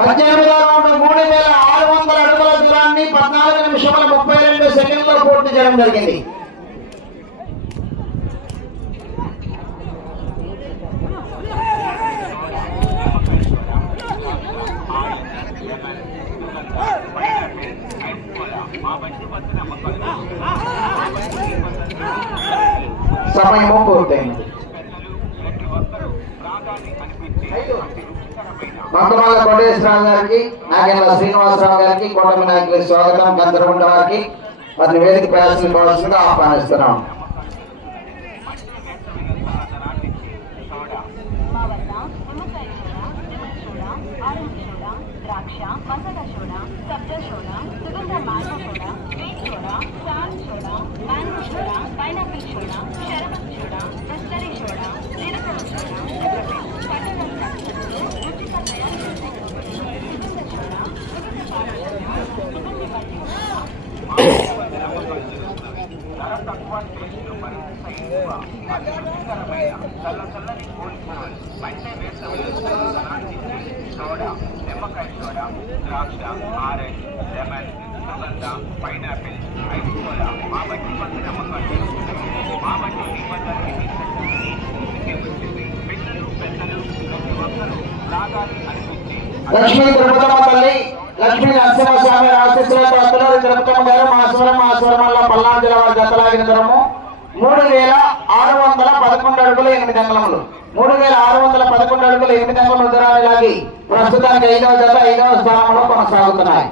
పద్దెనిమిదవ రౌండ్ మూడు వేల ఆరు వందల అడుగుల దూరాన్ని పద్నాలుగు నిమిషముల ముప్పై రెండు సెకండ్లో పూర్తి చేయడం జరిగింది సమయము పూర్తయింది మందమాల కోటేశ్వరరావు గారికి నాగేంద్ర శ్రీనివాసరావు గారికి కోటమి నాయకులకి స్వాగతం గంధర్వుండ వారికి వారిని వేదిక ప్రయాసం కావాల్సిందిగా ఆహ్వానిస్తున్నాం. పైనాపిల్ వద్ద నిమ్మకాయ soda lemon soda orange soda ద్రాక్ష మసాలా సోడా సబ్జా సోడా సుగంధ mango soda sweet soda star soda mango soda pineapple soda sharbat soda రస్టరీ సోడా జీలకర్ర సోడా పట్టణం రుచిగా తయారు చేసే సుగంధ సోడా సుగంధ పాలు సుగంధ పట్టి సోడా నిమ్మకాయ సోడా ద్రాక్ష ఆరెంజ్ లెమన్ సుగంధ పైనాపిల్ ఐస్ సోడా మా బట్టి నమ్మకాలు మా బట్టి నిబంధనలు పిల్లలు పెద్దలు ప్రతి ఒక్కరూ అనిపించి లక్ష్మీ తిరుపతమ్మ తల్లి లక్ష్మీ నరసింహస్వామి ఆశీస్సులతో అత్తలూరి తిరుపతమ్మ గారు మాసవరం మాసవరంలో పల్నాడు జిల్లా వారి జతలాగిన దూరము. మూడు వేల ఆరు వందల పదకొండు అడుగులు ఎనిమిది అంగళములు. మూడు వేల ఆరు వందల పదకొండు అడుగులు ఎనిమిది అంగళములు దూరాన్ని లాగి ప్రస్తుతానికి ఐదవ జత ఐదవ స్థానంలో కొనసాగుతున్నాయి.